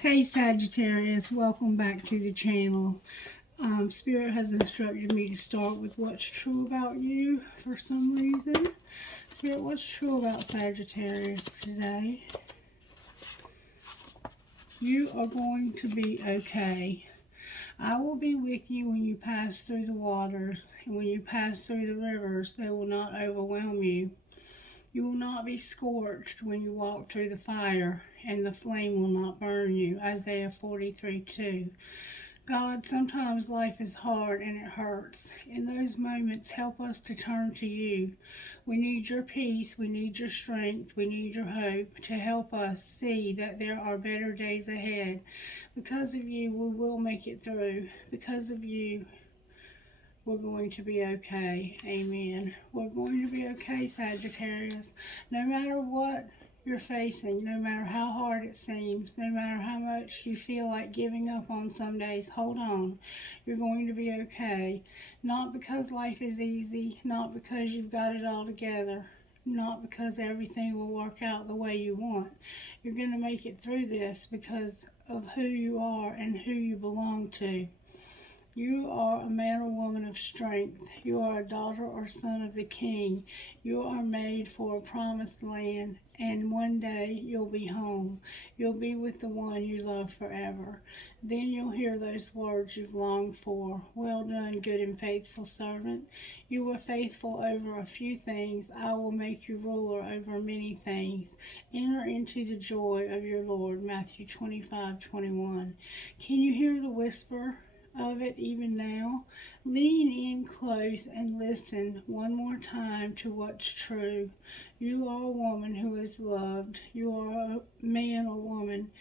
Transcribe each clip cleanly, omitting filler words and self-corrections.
Hey Sagittarius, welcome back to the channel. Spirit has instructed me to start with what's true about you for some reason. Spirit, what's true about Sagittarius today? You are going to be okay. I will be with you when you pass through the waters, and when you pass through the rivers, they will not overwhelm you. You will not be scorched when you walk through the fire, and the flame will not burn you. Isaiah 43:2. God, sometimes life is hard and it hurts. In those moments, help us to turn to you. We need your peace, we need your strength, we need your hope to help us see that there are better days ahead. Because of you, we will make it through. Because of you, we're going to be okay. Amen. We're going to be okay, Sagittarius. No matter what you're facing, no matter how hard it seems, no matter how much you feel like giving up on some days, hold on. You're going to be okay. Not because life is easy, not because you've got it all together, not because everything will work out the way you want. You're going to make it through this because of who you are and who you belong to. You are a man or woman of strength. You are a daughter or son of the King. You are made for a promised land, and one day you'll be home. You'll be with the one you love forever. Then you'll hear those words you've longed for. Well done, good and faithful servant. You were faithful over a few things. I will make you ruler over many things. Enter into the joy of your Lord. Matthew 25:21. Can you hear the whisper of it even now? Lean in close and listen one more time to what's true. You are a woman who is loved. You are a man or woman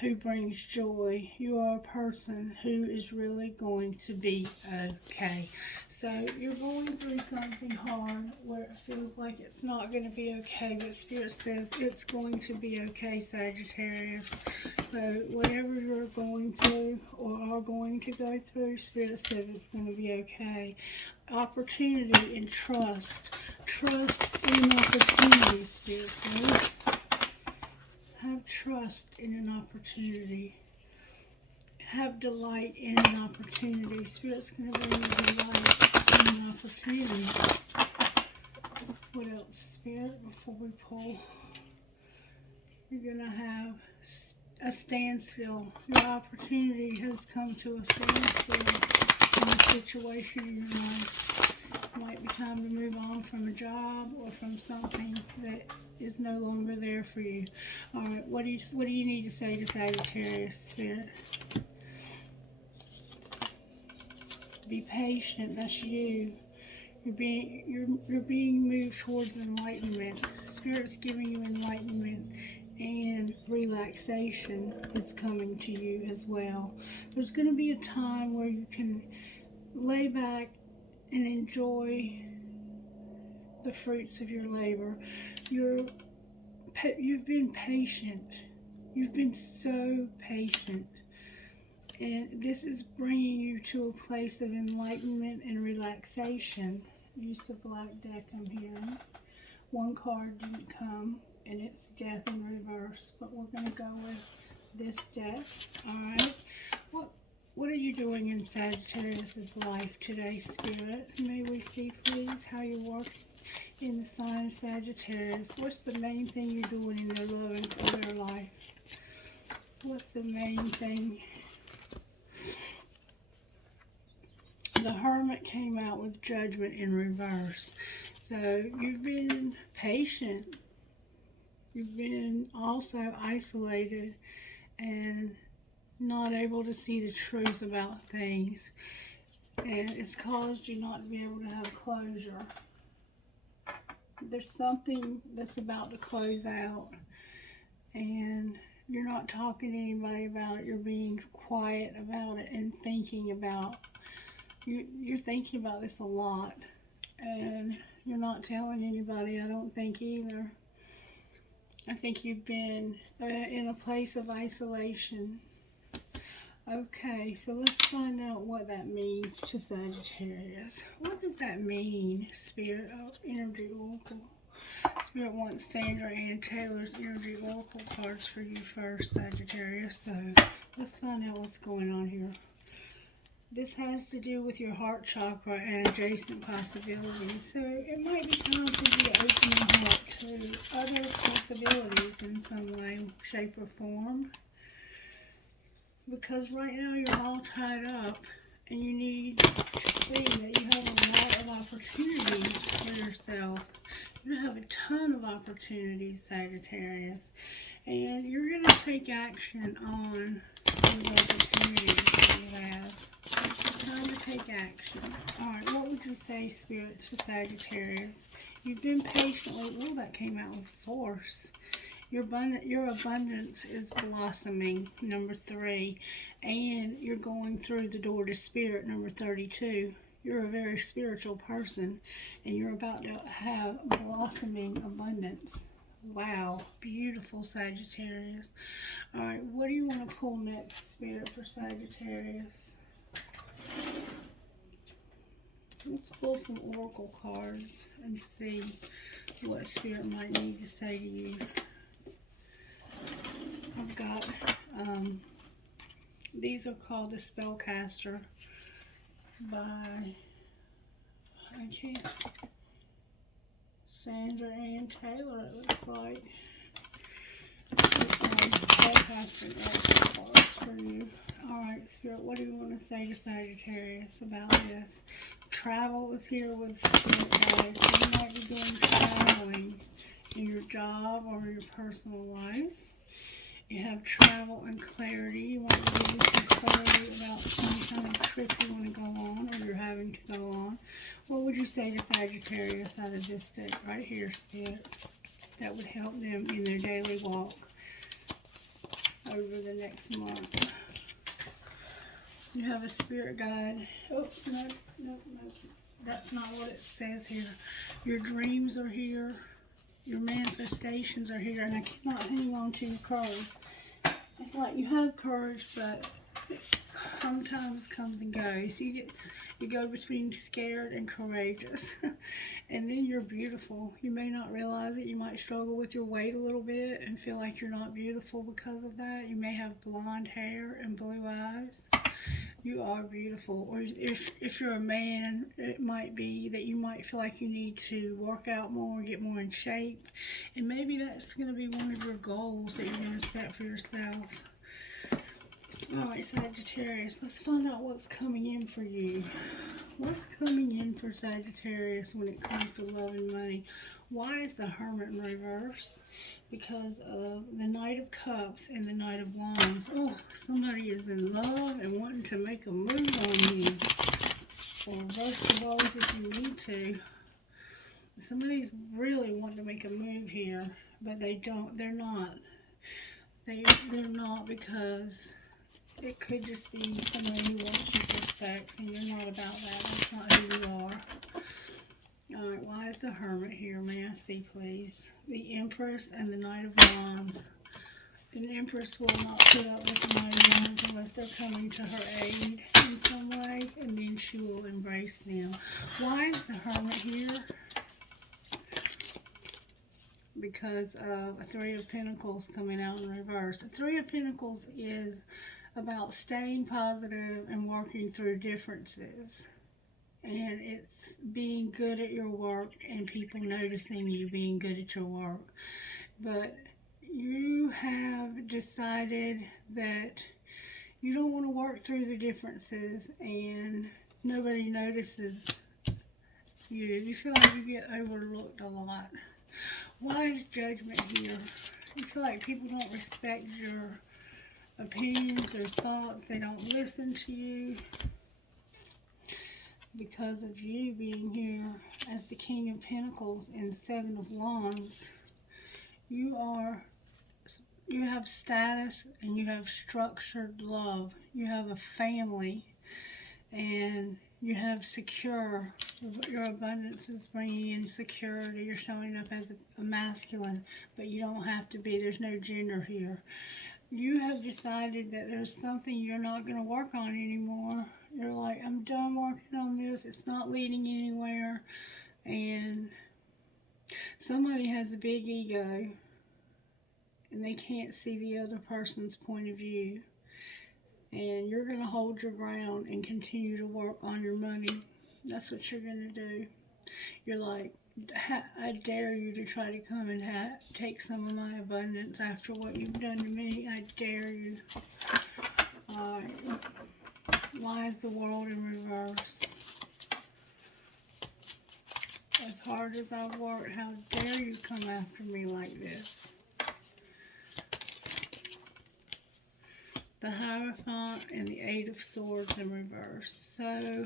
who brings joy. You are a person who is really going to be okay. So you're going through something hard where it feels like it's not going to be okay, but Spirit says it's going to be okay, Sagittarius. So whatever you're going through or are going to go through, Spirit says it's going to be okay. Opportunity and trust. Trust in opportunity, Spirit says. Have trust in an opportunity. Have delight in an opportunity. Spirit's going to bring you delight in an opportunity. What else, Spirit, before we pull? You're going to have a standstill. Your opportunity has come to a standstill in a situation in your life. It might be time to move on from a job or from something that is no longer there for you. All right, what do you need to say to Sagittarius, Spirit? Be patient. That's you. You're being moved towards enlightenment. Spirit's giving you enlightenment, and relaxation is coming to you as well. There's going to be a time where you can lay back and enjoy the fruits of your labor. You've been patient. You've been so patient. And this is bringing you to a place of enlightenment and relaxation. Use the black deck I'm hearing. One card didn't come, and it's death in reverse, but we're going to go with this deck. Alright. What are you doing in Sagittarius' life today, Spirit? May we see, please, how you work in the sign of Sagittarius. What's the main thing you're doing in their love and career life? What's the main thing? The Hermit came out with Judgment in reverse. So you've been patient. You've been also isolated and not able to see the truth about things. And it's caused you not to be able to have closure. There's something that's about to close out, and you're not talking to anybody about it. You're being quiet about it and thinking about you're thinking about this a lot, and you're not telling anybody, I don't think, either. I think you've been in a place of isolation. Okay, so let's find out what that means to Sagittarius. What does that mean, Spirit of Energy Oracle? Spirit wants Sandra and Taylor's energy oracle cards for you first, Sagittarius. So let's find out what's going on here. This has to do with your heart chakra and adjacent possibilities. So it might be time for you to open your heart to other possibilities in some way, shape, or form. Because right now you're all tied up and you need to see that you have a lot of opportunities for yourself. You have a ton of opportunities, Sagittarius. And you're going to take action on those opportunities that you have. It's time to take action. Alright, what would you say, Spirit, to Sagittarius? You've been patiently, oh, that came out with force. Your abundance is blossoming, number 3. And you're going through the door to Spirit, number 32. You're a very spiritual person, and you're about to have blossoming abundance. Wow, beautiful, Sagittarius. Alright, what do you want to pull next, Spirit, for Sagittarius? Let's pull some oracle cards and see what Spirit might need to say to you. I've got, these are called the Spellcaster by, I can't, Sandra and Taylor, it looks like. Spellcaster cards for you. Alright, Spirit, what do you want to say to Sagittarius about this? Travel is here with Spirit guides. You might be doing traveling in your job or your personal life. You have travel and clarity. You want to give you some clarity about some kind of trip you want to go on or you're having to go on. What would you say to Sagittarius out of this deck right here, Spirit, that would help them in their daily walk over the next month? You have a spirit guide. Oh, no, that's not what it says here. Your dreams are here. Your manifestations are here, and I cannot hang on to your courage. I feel like you have courage, but it sometimes comes and goes. You go between scared and courageous, and then you're beautiful. You may not realize it. You might struggle with your weight a little bit and feel like you're not beautiful because of that. You may have blonde hair and blue eyes. You are beautiful. Or if you're a man, it might be that you might feel like you need to work out more, get more in shape. And maybe that's going to be one of your goals that you're going to set for yourself. Alright, Sagittarius, let's find out what's coming in for you. What's coming in for Sagittarius when it comes to love and money? Why is the Hermit in reverse? Because of the Knight of Cups and the Knight of Wands. Oh, somebody is in love and wanting to make a move on you. Or reverse the roles if you need to. Somebody's really wanting to make a move here, but they don't. They're not. They're not, because it could just be somebody who wants you for sex, and you're not about that. That's not who you are. Alright, why is the Hermit here? May I see, please? The Empress and the Knight of Wands. An Empress will not put up with the Knight of Wands unless they're coming to her aid in some way, and then she will embrace them. Why is the Hermit here? Because of a Three of Pentacles coming out in reverse. The Three of Pentacles is about staying positive and working through differences. And it's being good at your work and people noticing you being good at your work. But you have decided that you don't want to work through the differences and nobody notices you. You feel like you get overlooked a lot. Why is Judgment here? You feel like people don't respect your opinions or thoughts. They don't listen to you. Because of you being here as the King of Pentacles and Seven of Wands, you have status and you have structured love. You have a family and you have secure. Your abundance is bringing in security. You're showing up as a masculine, but you don't have to be. There's no gender here. You have decided that there's something you're not going to work on anymore. You're like, I'm done working on this. It's not leading anywhere. And Somebody has a big ego and they can't see the other person's point of view. And you're going to hold your ground and continue to work on your money. That's what you're going to do. You're like, I dare you to try to come and take some of my abundance after what you've done to me. I dare you. Why is the world in reverse? As hard as I've worked, how dare you come after me like this? The Hierophant and the Eight of Swords in reverse. So,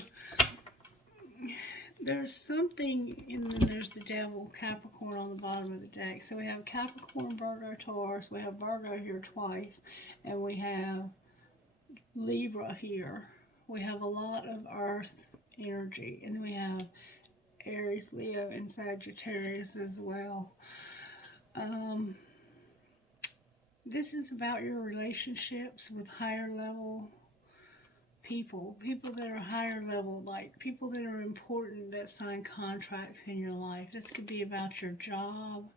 there's something, and then there's the Devil, Capricorn on the bottom of the deck. So we have Capricorn, Virgo, Taurus. We have Virgo here twice. And we have Libra here. We have a lot of Earth energy. And then we have Aries, Leo, and Sagittarius as well. This is about your relationships with higher level people that are higher level, like people that are important that sign contracts in your life. This could be about your job,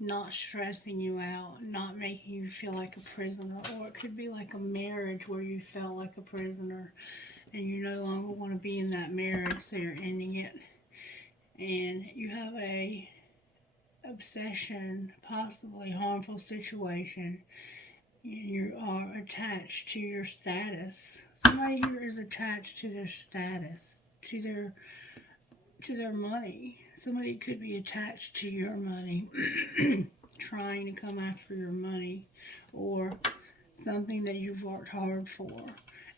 not stressing you out, not making you feel like a prisoner, or it could be like a marriage where you felt like a prisoner and you no longer want to be in that marriage, so you're ending it. And you have a obsession, possibly harmful situation, and you are attached to your status. Somebody here is attached to their status, to their money. Somebody could be attached to your money, trying to come after your money, or something that you've worked hard for,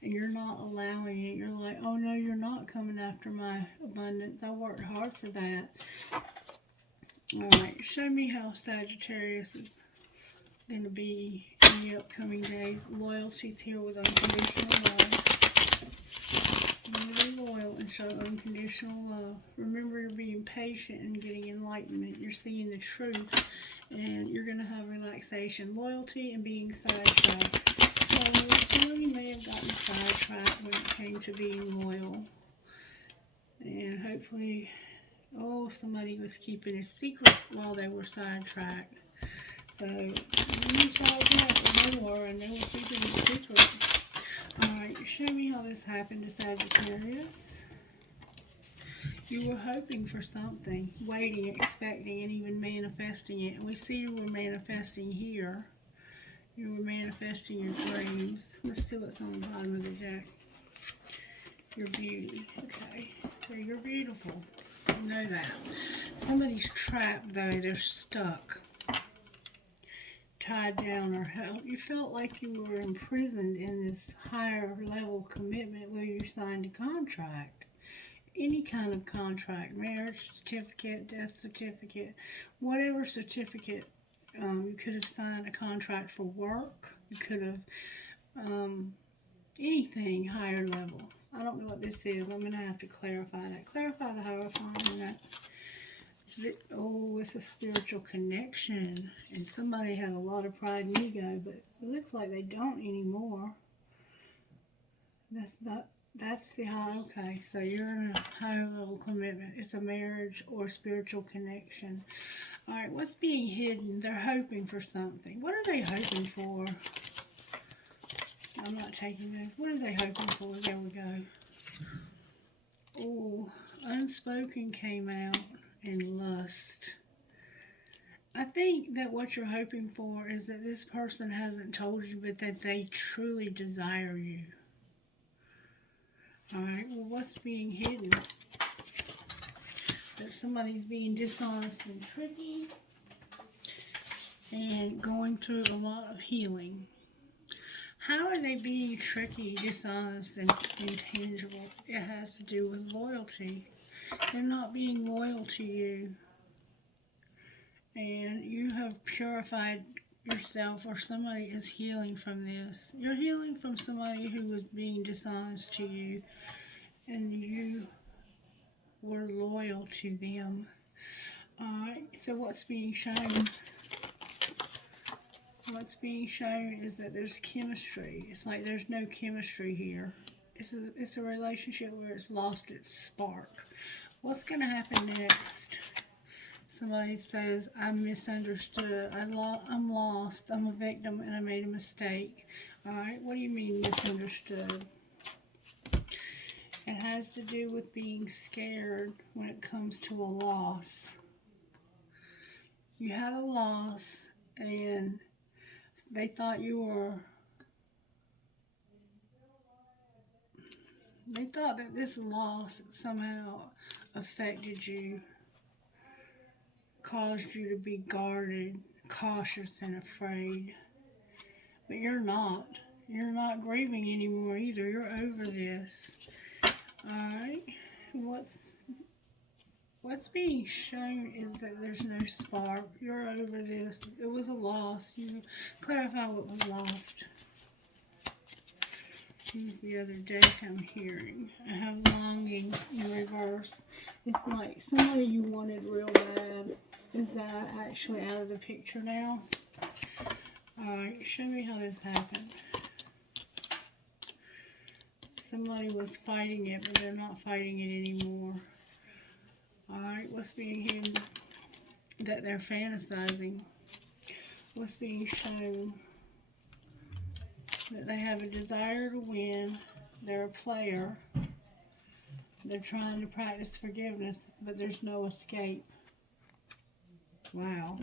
and you're not allowing it. You're like, oh no, you're not coming after my abundance. I worked hard for that. Alright, show me how Sagittarius is going to be in the upcoming days. Loyalty's here with unconditional love. You're going to be loyal and show unconditional love. Remember, you're being patient and getting enlightenment. You're seeing the truth, and you're going to have relaxation, loyalty, and being sidetracked. So somebody may have gotten sidetracked when it came to being loyal. And hopefully, somebody was keeping a secret while they were sidetracked. So, you they were, and they were keeping a secret. Alright, show me how this happened to Sagittarius. You were hoping for something, waiting, expecting, and even manifesting it. And we see you were manifesting here. You were manifesting your dreams. Let's see what's on the bottom of the deck. Your beauty. Okay. So you're beautiful. You know that. Somebody's trapped though. They're stuck. Tied down or held. You felt like you were imprisoned in this higher level commitment where you signed a contract. Any kind of contract. Marriage certificate, death certificate, whatever certificate. You could have signed a contract for work. You could have anything higher level. I don't know what this is. I'm going to have to clarify that. Clarify the Hierophant in that. It's a spiritual connection. And somebody had a lot of pride and ego, but it looks like they don't anymore. That's the high. Okay, so you're in a higher level commitment. It's a marriage or spiritual connection. Alright, what's being hidden? They're hoping for something. What are they hoping for? I'm not taking those. What are they hoping for? There we go. Unspoken came out, and lust. I think that what you're hoping for is that this person hasn't told you, but that they truly desire you. Alright, well, what's being hidden? That somebody's being dishonest and tricky and going through a lot of healing. How are they being tricky, dishonest, and intangible? It has to do with loyalty. They're not being loyal to you. And you have purified yourself, or somebody is healing from this. You're healing from somebody who was being dishonest to you, and you were loyal to them. Alright, so what's being shown? What's being shown is that there's chemistry. It's like there's no chemistry here. It's a relationship where it's lost its spark. What's going to happen next? Somebody says, I'm misunderstood. I'm lost. I'm a victim and I made a mistake. Alright, what do you mean misunderstood? It has to do with being scared when it comes to a loss. You had a loss and they thought that this loss somehow affected you, caused you to be guarded, cautious, and afraid. But you're not. You're not grieving anymore either. You're over this. Alright? What's being shown is that there's no spark. You're over this. It was a loss. You clarify what was lost. Choose the other deck I'm hearing. I have longing in reverse. It's like somebody you wanted real bad. Is that actually out of the picture now? Alright, show me how this happened. Somebody was fighting it, but they're not fighting it anymore. Alright, what's being hidden? That they're fantasizing. What's being shown? That they have a desire to win. They're a player. They're trying to practice forgiveness, but there's no escape. Wow.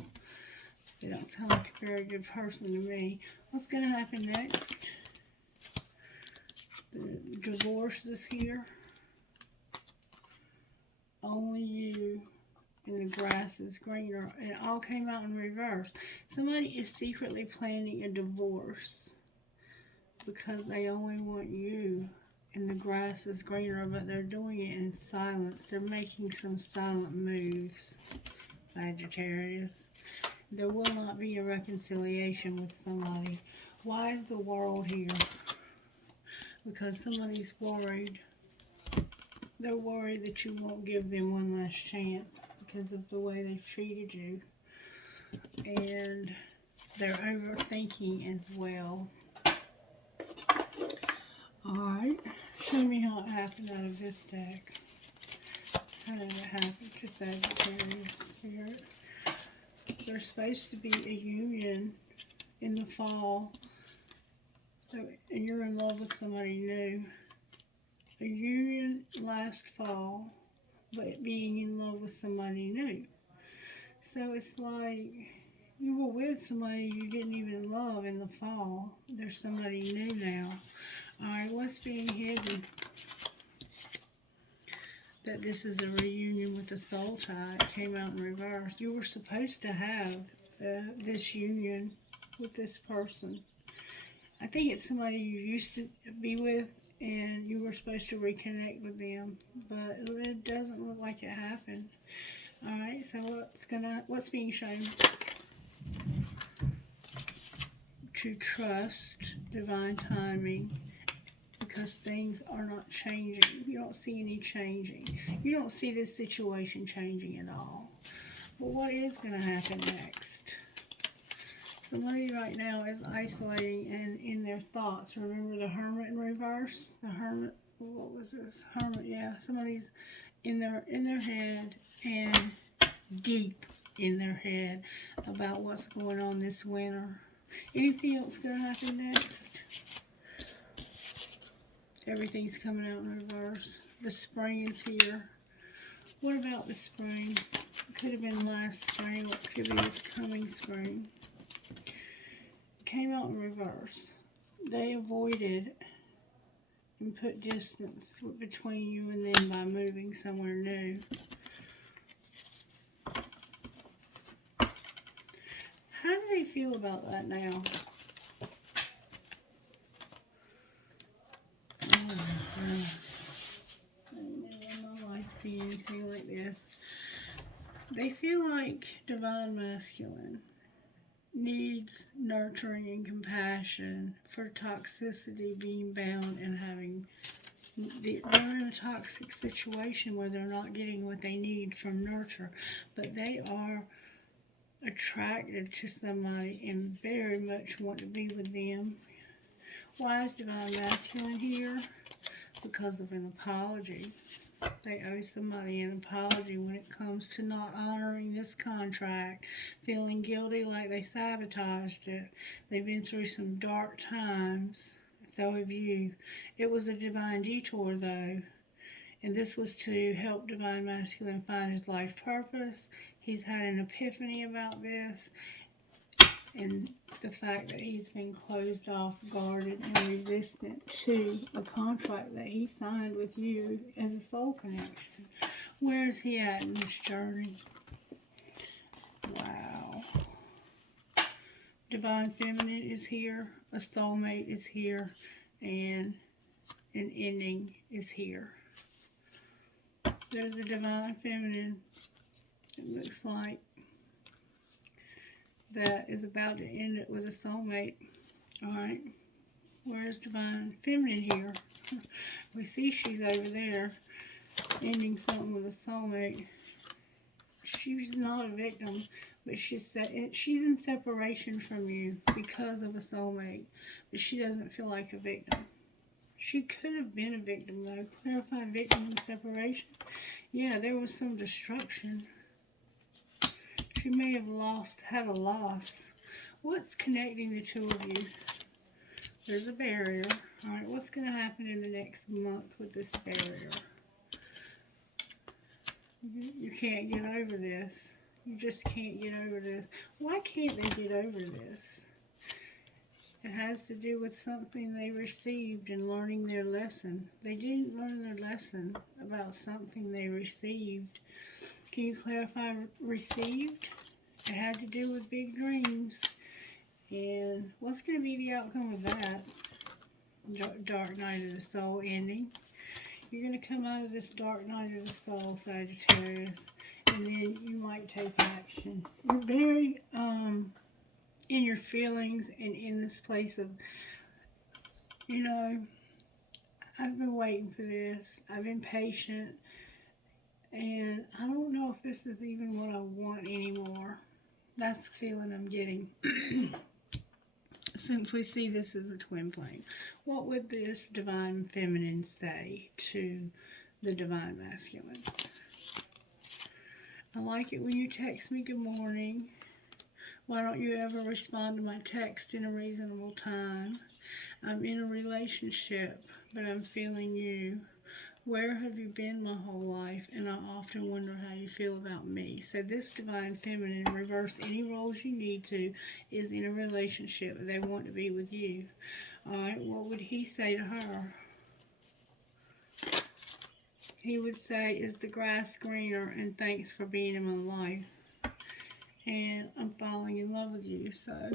They don't sound like a very good person to me. What's going to happen next? The divorce is here. Only you and the grass is greener. And it all came out in reverse. Somebody is secretly planning a divorce because they only want you and the grass is greener, but they're doing it in silence. They're making some silent moves, Sagittarius. There will not be a reconciliation with somebody. Why is the world here? Because somebody's worried. They're worried that you won't give them one last chance because of the way they've treated you. And they're overthinking as well. Alright, show me how it happened out of this deck. How did it happen to Sagittarius Spirit? There's supposed to be a union in the fall, and you're in love with somebody new. A union last fall, but being in love with somebody new. So it's like you were with somebody you didn't even love in the fall. There's somebody new now. Alright, what's being hidden? That this is a reunion with the soul tie. It came out in reverse. You were supposed to have this union with this person. I think it's somebody you used to be with and you were supposed to reconnect with them, but it doesn't look like it happened. Alright, so what's being shown? To trust divine timing. Because things are not changing. You don't see any changing. You don't see this situation changing at all. But what is going to happen next? Somebody right now is isolating and in their thoughts. Remember the Hermit in reverse? The Hermit, what was this? Hermit, yeah. Somebody's in their head and deep in their head about what's going on this winter. Anything else going to happen next? Everything's coming out in reverse. The spring is here. What about the spring? It could have been last spring. What could be this coming spring? It came out in reverse. They avoided and put distance between you and them by moving somewhere new. How do they feel about that now? See anything like this. They feel like divine masculine needs nurturing and compassion for toxicity, being bound and having they're in a toxic situation where they're not getting what they need from nurture, but they are attracted to somebody and very much want to be with them. Why is divine masculine here? Because of an apology. They owe somebody an apology when it comes to not honoring this contract, feeling guilty like they sabotaged it. They've been through some dark times. So have you. It was a divine detour, though. And this was to help Divine Masculine find his life purpose. He's had an epiphany about this. And the fact that he's been closed off, guarded, and resistant to a contract that he signed with you as a soul connection. Where is he at in this journey? Wow. Divine Feminine is here, a soulmate is here, and an ending is here. There's a Divine Feminine, it looks like, that is about to end it with a soulmate. Alright, where's Divine Feminine here? We see she's over there, ending something with a soulmate. She's not a victim, but she's in separation from you because of a soulmate, but she doesn't feel like a victim. She could have been a victim, though. Clarified victim and separation. Yeah, there was some destruction. She may have had a loss. What's connecting the two of you? There's a barrier. Alright, what's going to happen in the next month with this barrier? You can't get over this. You just can't get over this. Why can't they get over this? It has to do with something they received and learning their lesson. They didn't learn their lesson about something they received. Can you clarify received? It had to do with big dreams. And what's going to be the outcome of that? Dark night of the soul ending. You're going to come out of this dark night of the soul, Sagittarius, and then you might take action. You're very in your feelings and in this place of, you know, I've been waiting for this. I've been patient. And I don't know if this is even what I want anymore. That's the feeling I'm getting. Since we see this as a twin flame, what would this Divine Feminine say to the Divine Masculine? I like it when you text me good morning. Why don't you ever respond to my text in a reasonable time? I'm in a relationship, but I'm feeling you. Where have you been my whole life? And I often wonder how you feel about me. So this Divine Feminine, reverse any roles you need to, is in a relationship. They want to be with you. Alright, what would he say to her? He would say, is the grass greener? And thanks for being in my life. And I'm falling in love with you. So,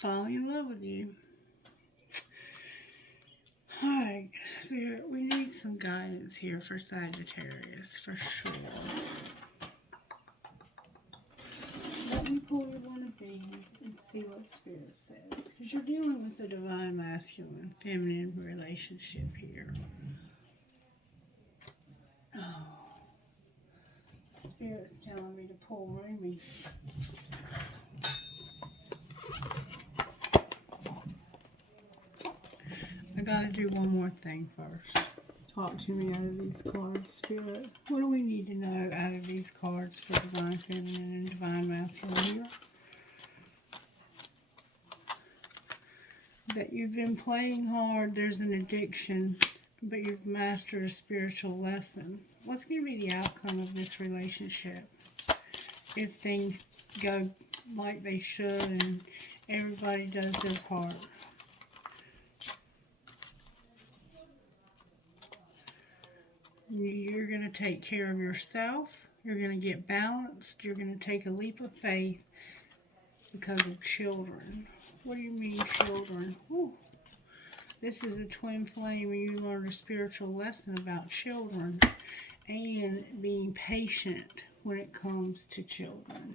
falling in love with you. Alright, so we need some guidance here for Sagittarius, for sure. Let me pull you one of these and see what Spirit says. Because you're dealing with the Divine Masculine, Feminine relationship here. Oh. Spirit's telling me to pull Ruby. I gotta do one more thing first. Talk to me out of these cards, Spirit. What do we need to know out of these cards for Divine Feminine and Divine Masculine here? That you've been playing hard, there's an addiction, but you've mastered a spiritual lesson. What's going to be the outcome of this relationship? If things go like they should and everybody does their part. You're going to take care of yourself. You're going to get balanced. You're going to take a leap of faith because of children. What do you mean, children? Whew. This is a twin flame and you learn a spiritual lesson about children and being patient when it comes to children.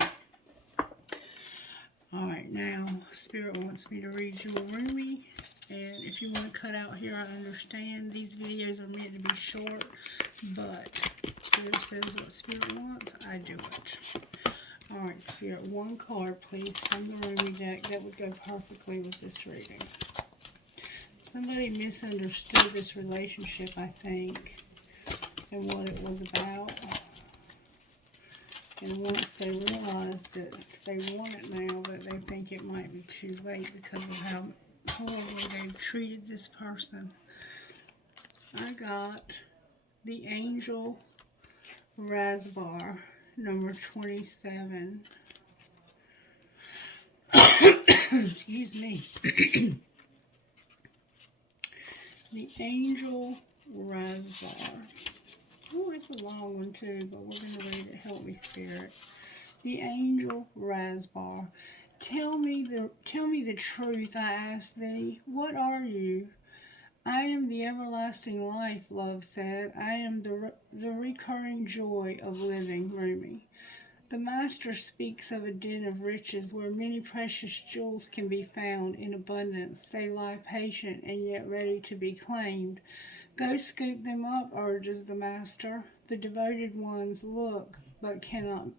Alright, now Spirit wants me to read you a Rumi. And if you want to cut out here, I understand. These videos are meant to be short, but Spirit says what Spirit wants, I do it. Alright, Spirit, one card, please, from the Rumi deck that would go perfectly with this reading. Somebody misunderstood this relationship, I think, and what it was about. And once they realize that they want it now, but they think it might be too late because of how horribly they've treated this person. I got the Angel Raspbar, number 27. Excuse me. The Angel Raspbar. Oh, it's a long one too, but we're going to read it. Help me, Spirit. The Angel Raspbar. Tell me the truth, I ask thee. What are you? I am the everlasting life, love said. I am the recurring joy of living, Rumi. The Master speaks of a den of riches where many precious jewels can be found in abundance. They lie patient and yet ready to be claimed. Go scoop them up, urges the Master. The devoted ones look, but cannot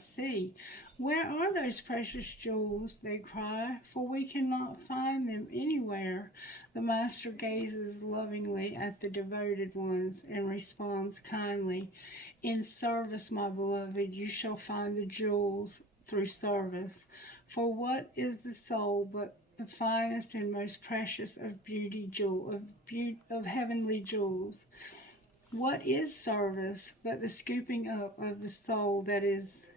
see. Where are those precious jewels, they cry, for we cannot find them anywhere. The Master gazes lovingly at the devoted ones and responds kindly. In service, my beloved, you shall find the jewels through service. For what is the soul but the finest and most precious of of heavenly jewels? What is service but the scooping up of the soul that it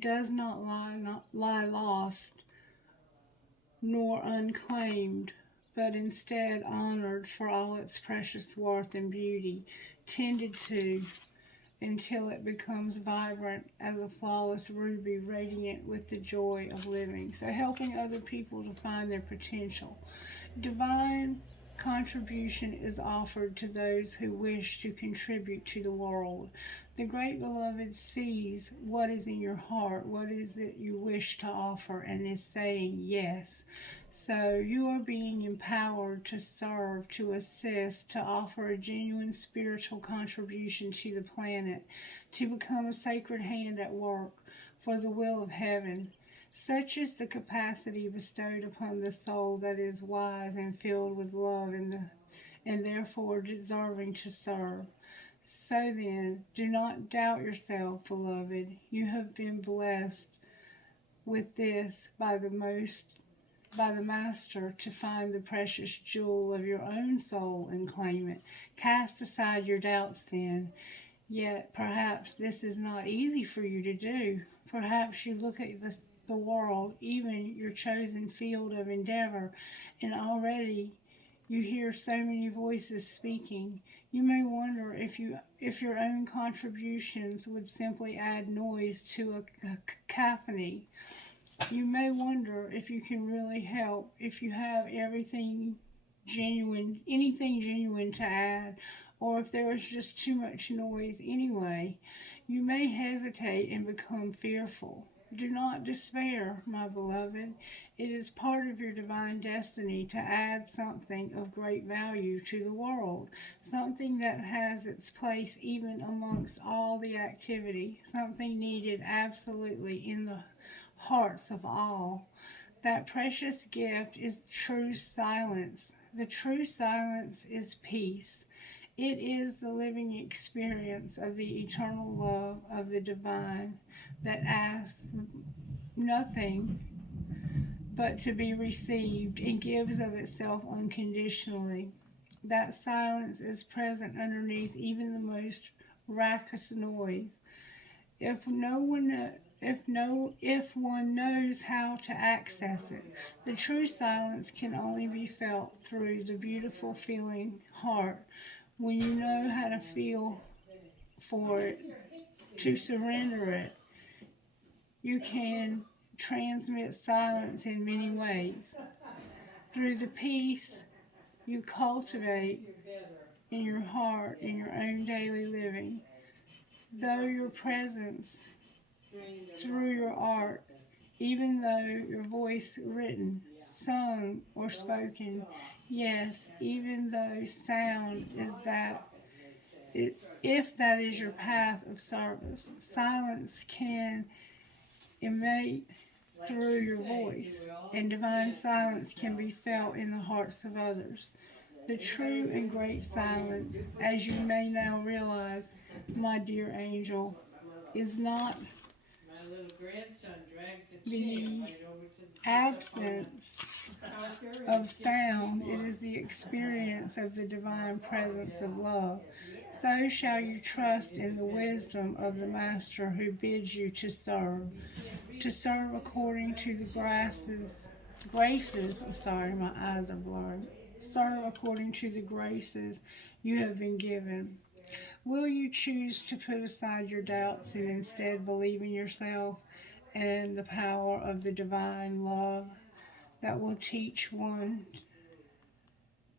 does not lie lost nor unclaimed, but instead honored for all its precious worth and beauty, tended to until it becomes vibrant as a flawless ruby, radiant with the joy of living. So helping other people to find their potential. Divine contribution is offered to those who wish to contribute to the world. The Great Beloved sees what is in your heart, what is it you wish to offer, and is saying yes. So you are being empowered to serve, to assist, to offer a genuine spiritual contribution to the planet, to become a sacred hand at work for the will of heaven. Such is the capacity bestowed upon the soul that is wise and filled with love and therefore deserving to serve. So then, do not doubt yourself, beloved. You have been blessed with this by the Master to find the precious jewel of your own soul and claim it. Cast aside your doubts then. Yet perhaps this is not easy for you to do. Perhaps you look at the world, even your chosen field of endeavor, and already you hear so many voices speaking. You may wonder if your own contributions would simply add noise to a cacophony. You may wonder if you can really help, if you have anything genuine to add, or if there is just too much noise anyway. You may hesitate and become fearful. Do not despair, my beloved. It is part of your divine destiny to add something of great value to the world, something that has its place even amongst all the activity, something needed absolutely in the hearts of all. That precious gift is true silence. The true silence is peace. It is the living experience of the eternal love of the divine that asks nothing but to be received and gives of itself unconditionally. That silence is present underneath even the most raucous noise. If one knows how to access it, the true silence can only be felt through the beautiful feeling heart. When you know how to feel for it, to surrender it, you can transmit silence in many ways. Through the peace you cultivate in your heart, in your own daily living, though your presence, through your art, even though your voice written, sung, or spoken, yes, even though sound is if that is your path of service, silence can emit through your voice, and divine silence can be felt in the hearts of others. The true and great silence, as you may now realize, my dear angel, is not the absence of sound, it is the experience of the divine presence of love. So shall you trust in the wisdom of the Master who bids you to serve according to the graces, I'm sorry, my eyes are blurred, serve according to the graces you have been given. Will you choose to put aside your doubts and instead believe in yourself and the power of the divine love that will teach one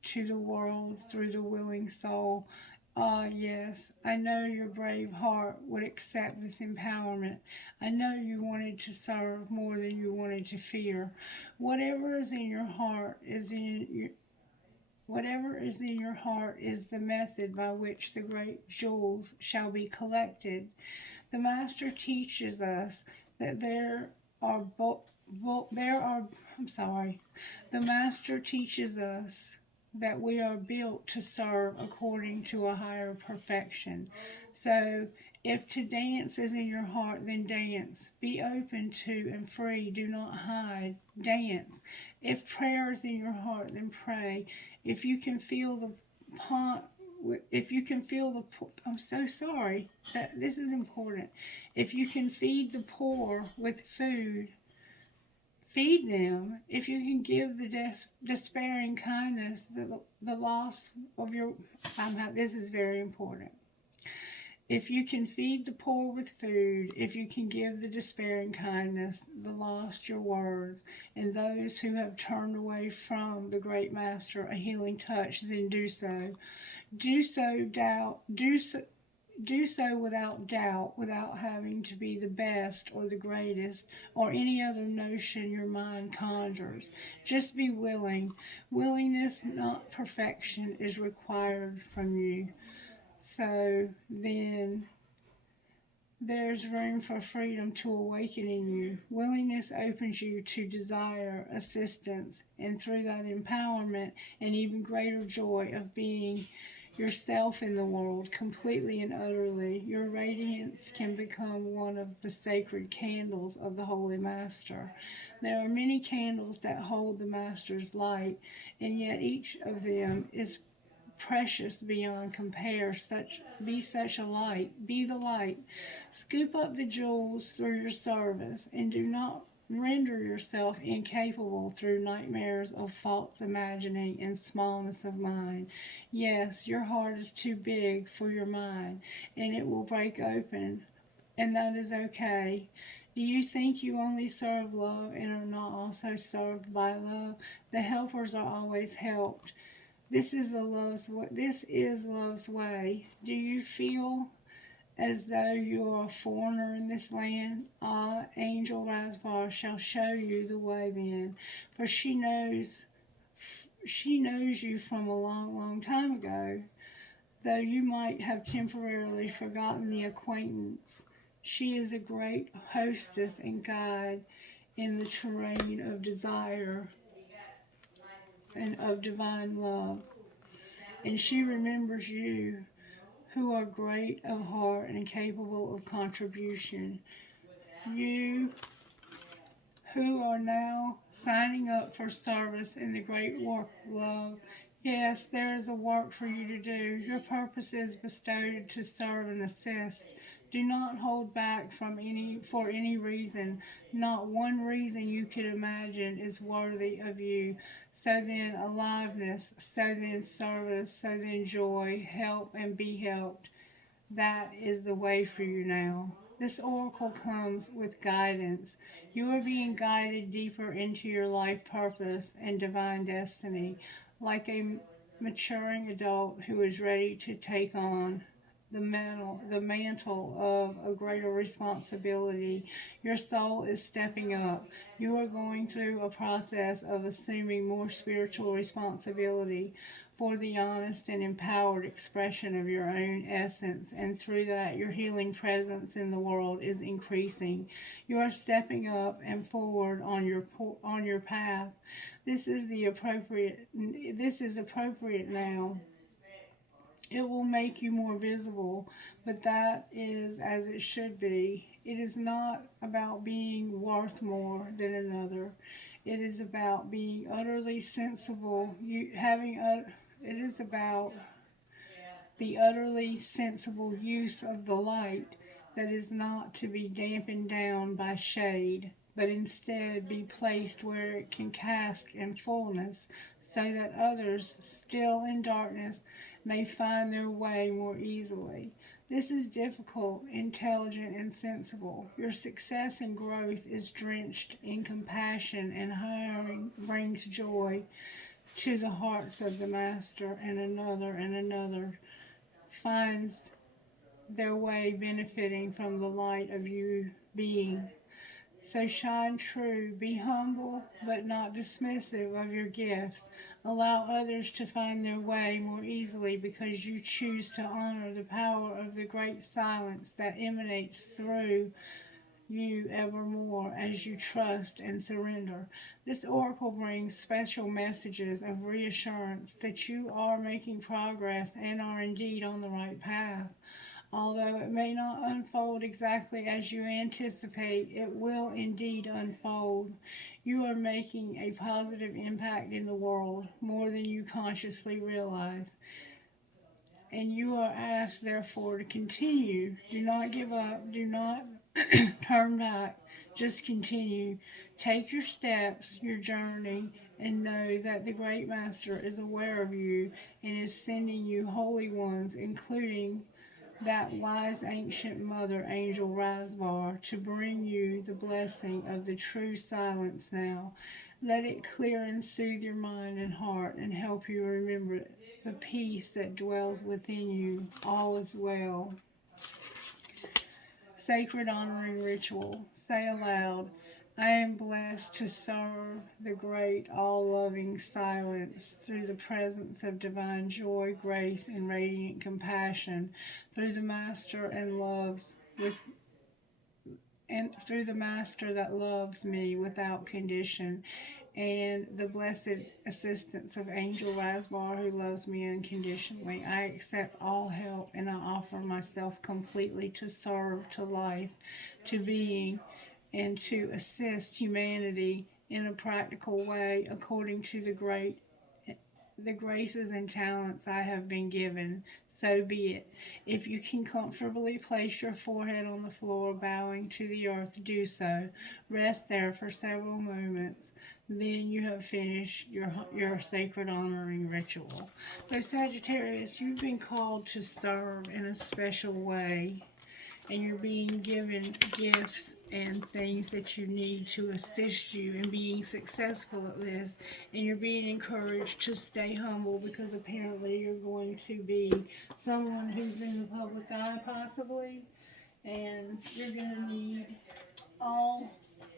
to the world through the willing soul? Ah, yes, I know your brave heart would accept this empowerment. I know you wanted to serve more than you wanted to fear. Whatever is in your heart is in your Whatever is in your heart is the method by which the great jewels shall be collected. The Master teaches us that are bo- there are I'm sorry. The Master teaches us that we are built to serve according to a higher perfection. So, if to dance is in your heart, then dance. Be open to and free. Do not hide. Dance. If prayer is in your heart, then pray. If you can feel the pon- if you can feel the I'm so sorry that this is important. If you can feed the poor with food, feed them. If you can give the despairing kindness, the loss of your this is very important. If you can feed the poor with food, if you can give the despairing kindness, the lost your words, and those who have turned away from the great Master a healing touch, then do so. Do so doubt. Do so without doubt, without having to be the best or the greatest or any other notion your mind conjures. Just be willing. Willingness, not perfection, is required from you. So then there's room for freedom to awaken in you. Willingness opens you to desire, assistance, and through that empowerment, an even greater joy of being yourself in the world, completely and utterly. Your radiance can become one of the sacred candles of the Holy Master. There are many candles that hold the Master's light, and yet each of them is precious beyond compare. Be such a light. Be the light. Scoop up the jewels through your service, and do not render yourself incapable through nightmares of false imagining and smallness of mind. Yes, your heart is too big for your mind, and it will break open, and that is okay. Do you think you only serve love and are not also served by love? The helpers are always helped. This is love's way. Do you feel as though you are a foreigner in this land? Ah, Angel Razvar shall show you the way then, for she knows you from a long, long time ago, though you might have temporarily forgotten the acquaintance. She is a great hostess and guide in the terrain of desire and of divine love. And she remembers you, who are great of heart and capable of contribution. You who are now signing up for service in the great work of love. Yes, there is a work for you to do. Your purpose is bestowed to serve and assist. Do not hold back for any reason. Not one reason you could imagine is worthy of you. So then aliveness, so then service, so then joy, help and be helped. That is the way for you now. This oracle comes with guidance. You are being guided deeper into your life purpose and divine destiny, like a maturing adult who is ready to take on the mantle of a greater responsibility. Your soul is stepping up. You are going through a process of assuming more spiritual responsibility. for the honest and empowered expression of your own essence, and through that your healing presence in the world is increasing. You are stepping up and forward on your path. This is appropriate now. It will make you more visible, but that is as it should be. It is not about being worth more than another. It is about being utterly sensible. It is about the utterly sensible use of the light that is not to be dampened down by shade, but instead be placed where it can cast in fullness, so that others, still in darkness, may find their way more easily. This is difficult, intelligent, and sensible. Your success and growth is drenched in compassion, and hiring brings joy to the hearts of the Master, and another finds their way benefiting from the light of you being. So shine true, be humble but not dismissive of your gifts. Allow others to find their way more easily because you choose to honor the power of the great silence that emanates through you evermore as you trust and surrender. This oracle brings special messages of reassurance that you are making progress and are indeed on the right path. Although it may not unfold exactly as you anticipate, it will indeed unfold. You are making a positive impact in the world, more than you consciously realize. And you are asked, therefore, to continue. Do not give up. Do not turn back. Just continue. Take your steps, your journey, and know that the Great Master is aware of you and is sending you holy ones, including that wise ancient mother, Angel Rasbar, to bring you the blessing of the true silence now. Let it clear and soothe your mind and heart and help you remember the peace that dwells within you. All is well. Sacred honoring ritual. Say aloud, I am blessed to serve the great, all-loving silence through the presence of divine joy, grace, and radiant compassion, through the Master through the Master that loves me without condition, and the blessed assistance of Angel Rasbar who loves me unconditionally. I accept all help and I offer myself completely to serve, to life, to being, and to assist humanity in a practical way according to the graces and talents I have been given. So be it. If you can comfortably place your forehead on the floor, bowing to the earth, do so. Rest there for several moments. Then you have finished your sacred honoring ritual. So Sagittarius, you've been called to serve in a special way, and you're being given gifts and things that you need to assist you in being successful at this, and you're being encouraged to stay humble because apparently you're going to be someone who's in the public eye possibly, and you're going to need all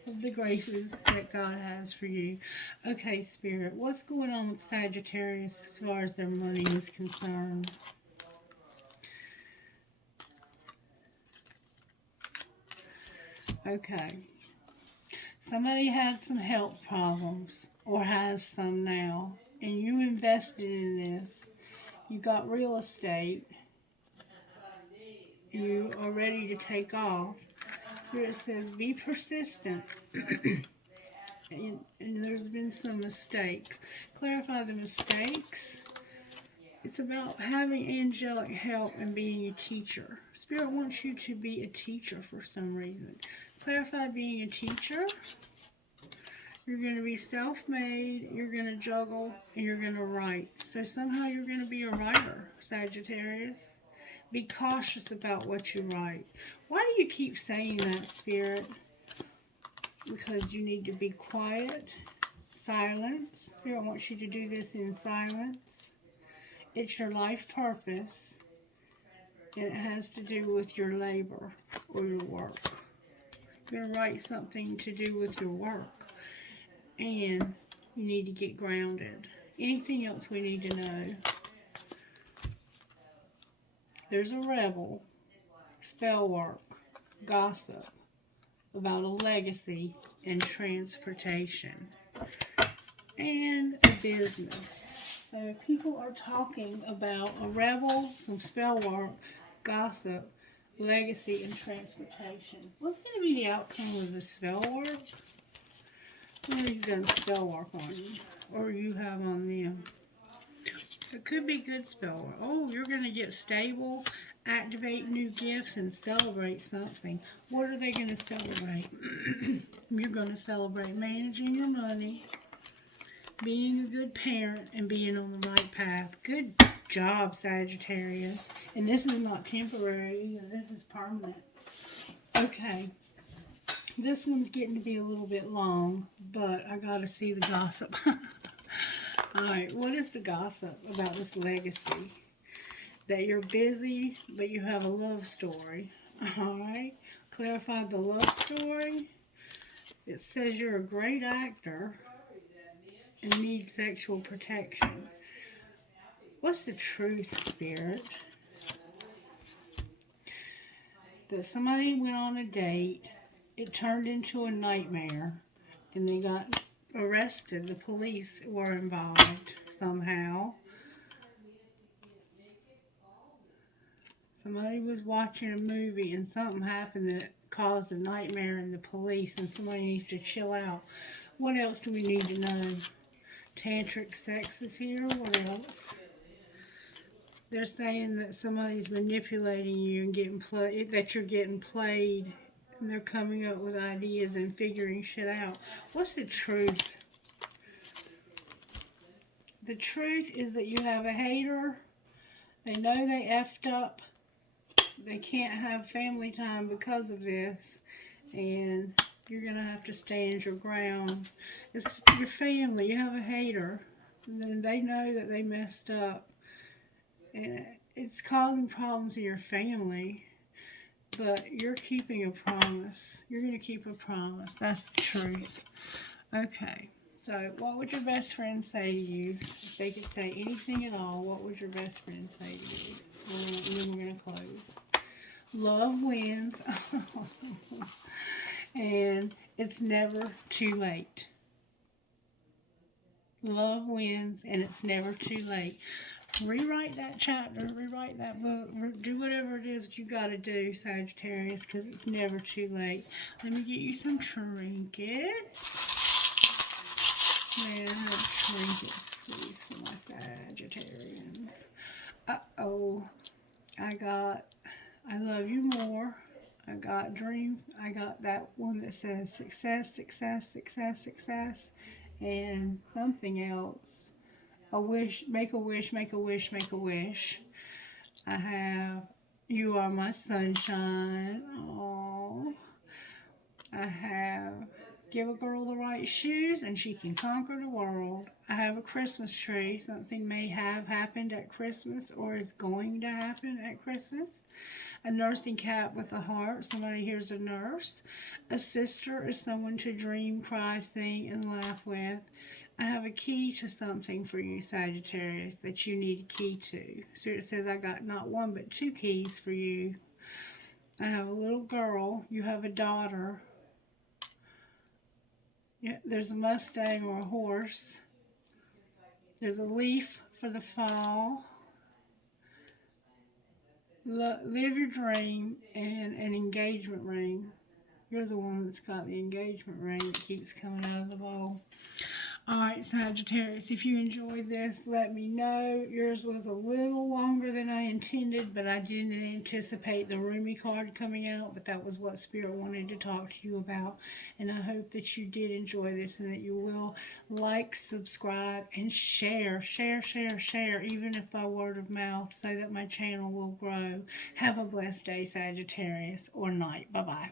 of the graces that God has for you. Okay, Spirit, what's going on with Sagittarius as far as their money is concerned? Okay. Somebody had some health problems or has some now, and you invested in this. You got real estate. You are ready to take off. Spirit says be persistent. and there's been some mistakes. Clarify the mistakes. It's about having angelic help and being a teacher. Spirit wants you to be a teacher for some reason. Clarify being a teacher. You're going to be self-made, you're going to juggle, and you're going to write. So somehow you're going to be a writer, Sagittarius. Be cautious about what you write. Why do you keep saying that, Spirit? Because you need to be quiet, silence. Spirit wants you to do this in silence. It's your life purpose, and it has to do with your labor or your work. You're going to write something to do with your work, and you need to get grounded. Anything else we need to know? There's a rebel, spell work, gossip, about a legacy and transportation, and a business. So people are talking about a rebel, some spell work, gossip, legacy, and transportation. What's going to be the outcome of the spell work? Somebody's done spell work on you, or you have on them. It could be good spell work. Oh, you're going to get stable, activate new gifts, and celebrate something. What are they going to celebrate? You're going to celebrate managing your money, being a good parent, and being on the right path. Good job, Sagittarius. And this is not temporary either. This is permanent. Okay. This one's getting to be a little bit long, but I got to see the gossip. Alright, what is the gossip about this legacy? That you're busy, but you have a love story. Alright, clarify the love story. It says you're a great actor and need sexual protection. What's the truth, Spirit? That somebody went on a date, it turned into a nightmare, and they got arrested. The police were involved somehow. Somebody was watching a movie and something happened that caused a nightmare in the police, and somebody needs to chill out. What else do we need to know? Tantric sex is here. What else? They're saying that somebody's manipulating you and getting played, that you're getting played, and they're coming up with ideas and figuring shit out. What's the truth? The truth is that you have a hater. They know they effed up. They can't have family time because of this, and you're going to have to stand your ground. It's your family. You have a hater, and then they know that they messed up, and it's causing problems in your family, but you're keeping a promise. You're going to keep a promise. That's the truth. Okay, so what would your best friend say to you? If they could say anything at all, what would your best friend say to you? And then we're going to close. Love wins. And it's never too late. Love wins, and it's never too late. Rewrite that chapter, rewrite that book, do whatever it is that you got to do, Sagittarius, because it's never too late. Let me get you some trinkets. Man, I have trinkets, please, for my Sagittarians. Uh-oh. I got I Love You More. I got Dream. I got that one that says success, success, success, success, and something else. A wish, make a wish, make a wish, make a wish. I have You Are My Sunshine. Aww. I have Give a Girl the Right Shoes and She Can Conquer the World. I have a Christmas tree. Something may have happened at Christmas or is going to happen at Christmas. A nursing cap with a heart. Somebody here's a nurse. A sister is someone to dream, cry, sing, and laugh with. I have a key to something for you, Sagittarius, that you need a key to. So it says I got not one but two keys for you. I have a little girl. You have a daughter. Yeah, there's a Mustang or a horse. There's a leaf for the fall. Live your dream, and an engagement ring. You're the one that's got the engagement ring that keeps coming out of the bowl. Alright, Sagittarius, if you enjoyed this, let me know. Yours was a little longer than I intended, but I didn't anticipate the Rumi card coming out, but that was what Spirit wanted to talk to you about. And I hope that you did enjoy this and that you will like, subscribe, and share, even if by word of mouth, so that my channel will grow. Have a blessed day, Sagittarius, or night. Bye-bye.